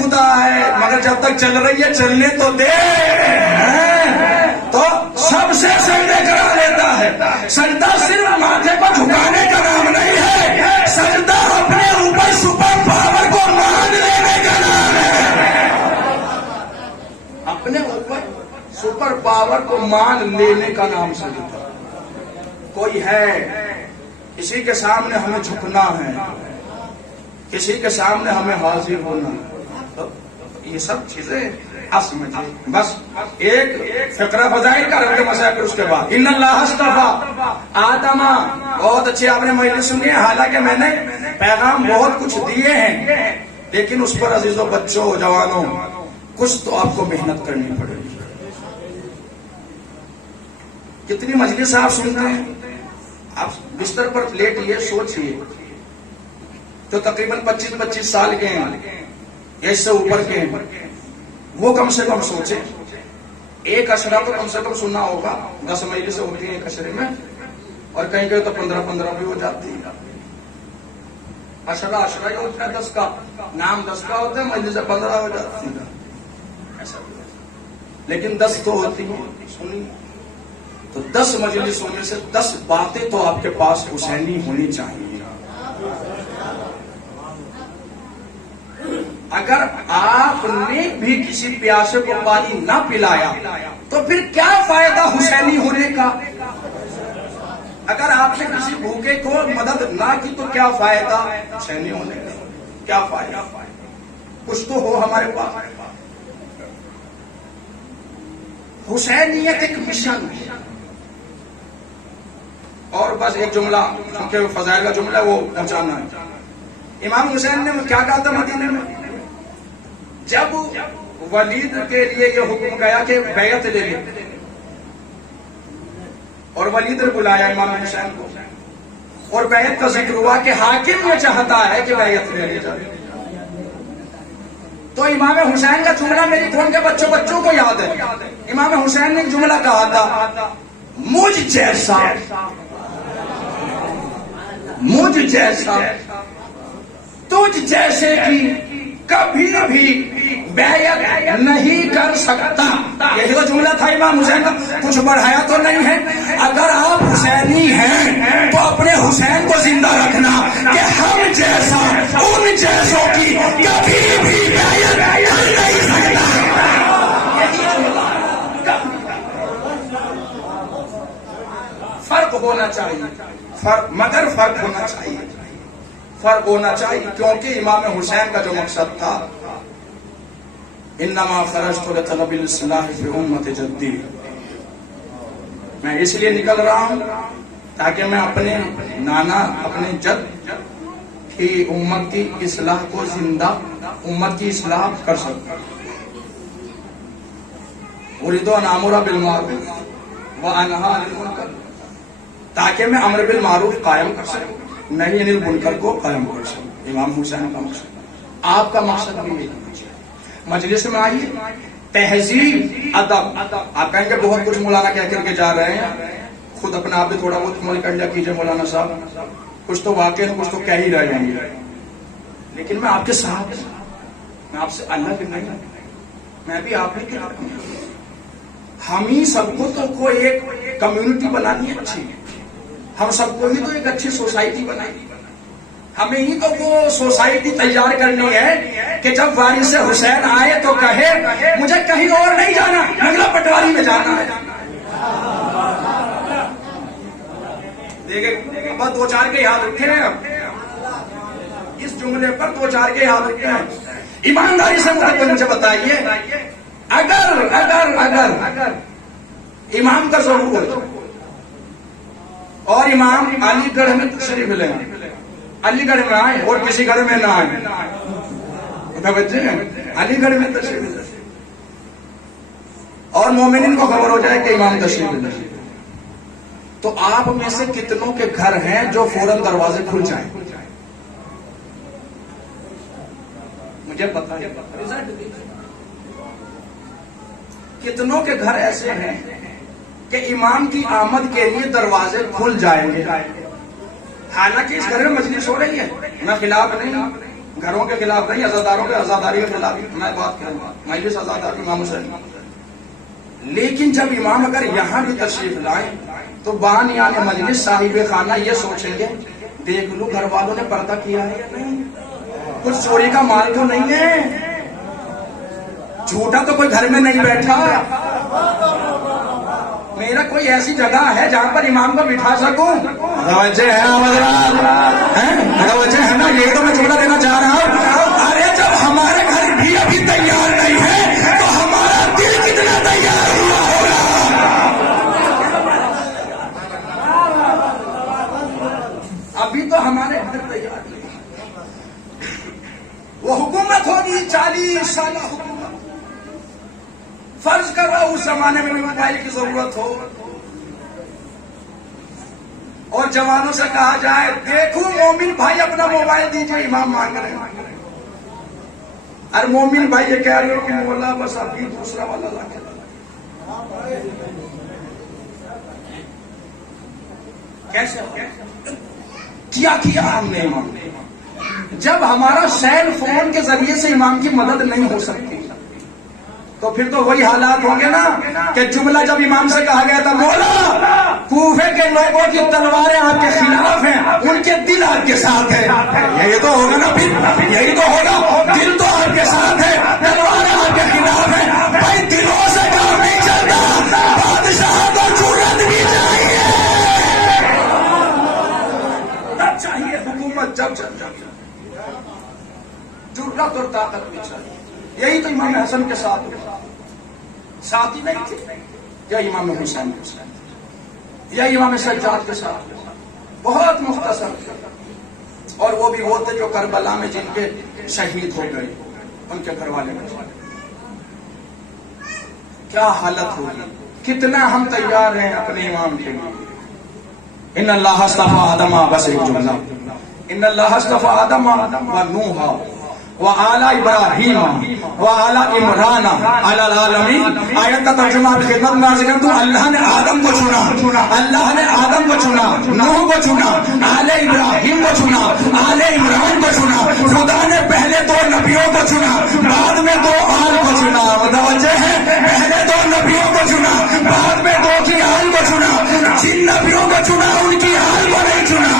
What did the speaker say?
खुदा है, मगर जब तक चल रही है चलने तो दे। तो सबसे सजदे करा लेता है। सजदा सिर्फ माथे को झुकाने का नाम नहीं है, सजदा अपने ऊपर सुपर पावर को मान लेने का नाम है। अपने ऊपर सुपर पावर को मान लेने का नाम सजदा। कोई है, किसी के सामने हमें झुकना है, किसी के सामने हमें हाजिर होना है, तो ये सब चीजें असमझ। बस एक फिक्रा फजाइल का रख मसा, फिर उसके बाद इन्नल्लाह अस्तफा आदमा। बहुत अच्छी आपने मजलिस सुनी है। हालांकि मैंने पैगाम बहुत कुछ दिए हैं, लेकिन उस पर अजीजों, बच्चों, जवानों, कुछ तो आपको मेहनत करनी पड़ेगी। कितनी मजलिस आप सुनते हैं, आप बिस्तर पर लेटिए, सोचिए, तो तकरीबन 25-25 साल के हैं या इससे ऊपर के हैं, वो कम से कम सोचे। एक अशरा तो कम से कम सुनना होगा। 10 महीने से होती है एक अशरे में, और कहीं कहीं तो 15-15 भी हो जाती है। अशरा ही होता है 10 का, नाम 10 का होता है, महीने से 15 हो जाती है ऐसा। लेकिन 10 तो होती है। सुनिए, तो 10 मजलिसों में से 10 बातें तो आपके पास हुसैनी होनी चाहिए। अगर आपने भी किसी प्यासे को पानी ना पिलाया तो फिर क्या फायदा हुसैनी होने का। अगर आपने किसी भूखे को मदद ना की तो क्या फायदा हुसैनी होने का, क्या फायदा। कुछ तो हो हमारे पास। हुसैनियत एक मिशन है। और बस एक जुमला, क्योंकि फजाइल का जुमला वो पहुंचाना है। इमाम हुसैन ने क्या कहा था मदीने में, जब वलीद के लिए ये हुक्म गया कि बैयत ले ले, और वलीद ने बुलाया इमाम हुसैन को, और बैयत का जिक्र हुआ कि हाकिम ये चाहता है कि बैयत ले जाए, तो इमाम हुसैन का जुमला मेरी कौन के बच्चों को याद है। इमाम हुसैन ने एक जुमला कहा था, मुझ जैसा तुझ जैसे की कभी भी बैयत नहीं कर सकता। यही तो जुमला था इमाम हुसैन का। कुछ बढ़ाया तो नहीं है। अगर आप हुसैनी हैं तो अपने हुसैन को जिंदा रखना कि हम जैसा उन जैसों की कभी भी बैयत कर नहीं सकता। फर्क होना चाहिए, मगर फर्क होना चाहिए, फर्क होना चाहिए। क्योंकि इमाम हुसैन का जो मकसद था, इन्नमा खरजतु लितलबिल इस्लाह फी उम्मति जद्दी, मैं इसलिए निकल रहा हूं ताकि मैं अपने नाना, अपने जद की उम्मत की इस्लाह को जिंदा, उम्मत की इस्लाह कर सकूं। उरीदु अन आमुरा बिल मारूफ व अनहा अनिल मुनकर, ताकि मैं अम्र बिल मारूफ कायम कर सकूं, नहीं अनिल मुनकर को कायम कर सकूं। इमाम हुसैन का मकसद, आपका मकसद भी यही होना चाहिए। मजलिस में आइए, तहजीब, अदब। आप कहेंगे बहुत कुछ मौलाना कह करके जा रहे हैं, खुद अपना आप भी थोड़ा बहुत अमल कर लिया कीजिए मौलाना साहब। कुछ तो वाकई कुछ तो कह ही रहे होंगे, लेकिन मैं आपके साथ, मैं आपसे अलग नहीं, मैं भी आप ही हम ही सबको तो कोई एक कम्युनिटी बनानी अच्छी, हम सबको ही तो एक अच्छी सोसाइटी बनाई, हमें ही तो वो सोसाइटी तैयार करनी है कि जब वारिस हुसैन आए तो कहे मुझे कहीं और नहीं जाना, नगला पटवारी में जाना है। देखे बस 2-4 के याद रखे हैं, इस जुमले पर 2-4 के याद रखे हैं। ईमानदारी से मुझे बताइए, अगर इमाम का ज़रूर हो और इमाम अलीगढ़ में तशरीफ ले, अलीगढ़ में आए और किसी घर में ना आए, अलीगढ़ में तशरीफ ले, और मोमिनीन को खबर हो जाए कि इमाम तशरीफ ले, तो आप में से कितनों के घर हैं जो फौरन दरवाजे खुल जाए? मुझे पता है। कितनों के घर ऐसे हैं कि इमाम की आमद के लिए दरवाजे खुल जाएंगे? हालांकि इस घर में मजलिस हो रही है, मैं खिलाफ नहीं, घरों के खिलाफ नहीं, अजादारों के आजादारी के खिलाफ मैं बात करूंगा। मैं भी आजादार इमाम हुसैन। लेकिन जब इमाम अगर यहाँ भी तशरीफ लाए तो बान यानी मजलिस साहिब खाना ये सोचेंगे देख लो घर वालों ने पर्दा किया है या नहीं, कुछ चोरी का माल तो नहीं है, झूठा तो कोई घर में नहीं बैठा, मेरा कोई ऐसी जगह है जहां पर इमाम को बिठा सकूं। वजह है ना, यही तो मैं जुमला देना चाह रहा हूं। अरे जब हमारे घर भी अभी तैयार नहीं है तो हमारा दिल कितना तैयार हुआ होगा। अभी तो हमारे घर तैयार नहीं, वो हुकूमत होगी 40 साल हुकूमत। फर्ज करो उस जमाने में मोबाइल की जरूरत हो और जवानों से कहा जाए देखो मोमिन भाई अपना मोबाइल दीजिए, इमाम मांग रहे हैं। अरे मोमिन भाई ये कह रहे हो कि मौला बस अभी दूसरा वाला लाके कैसे क्या किया हमने इमाम ने। जब हमारा सेल फोन के जरिए से इमाम की मदद नहीं हो सकती तो फिर तो वही हालात होंगे ना कि जुमला जब इमाम से कहा गया था मौला कूफे के लोगों की तलवारें आपके खिलाफ हैं, उनके दिल आपके साथ है। यही तो होगा ना, फिर यही तो होगा, दिल तो आपके साथ है, तलवारें आपके खिलाफ है। भाई दिलों से काम नहीं चलता, बादशाह को जुर्रत भी चाहिए, तब चाहिए हुकूमत, जब जुर्रत और ताकत भी चाहिए। यही तो इमाम हसन के साथ साथी नहीं थे, या इमाम हुसैन के साथ, या इमाम सज्जाद के साथ, बहुत मुख्तसर। और वो भी वो थे जो करबला में जिनके शहीद हो गए, उनके घर वाले क्या हालत होगी। कितना हम तैयार हैं अपने इमाम के लिए। इन अल्लाह अस्तफा आदम, बस एक जुमला, इन अल्लाह अस्तफा आदम व नूहा व आला इब्राहिम व आला इमरान अलल आलमीन। आयत का तर्जुमा खिदमत में अर्ज करता हूं। अल्लाह ने आदम को चुना, अल्लाह ने आदम को चुना, नूह को चुना, आले इब्राहिम को चुना, आले इमरान को चुना। खुदा ने पहले 2 नबियों को चुना, बाद में 2 आल को चुना। मुतवज्जे है, पहले 2 नबियों को चुना, बाद में 2 की आल को चुना। जिन नबियों को चुना उनकी आल को नहीं चुना।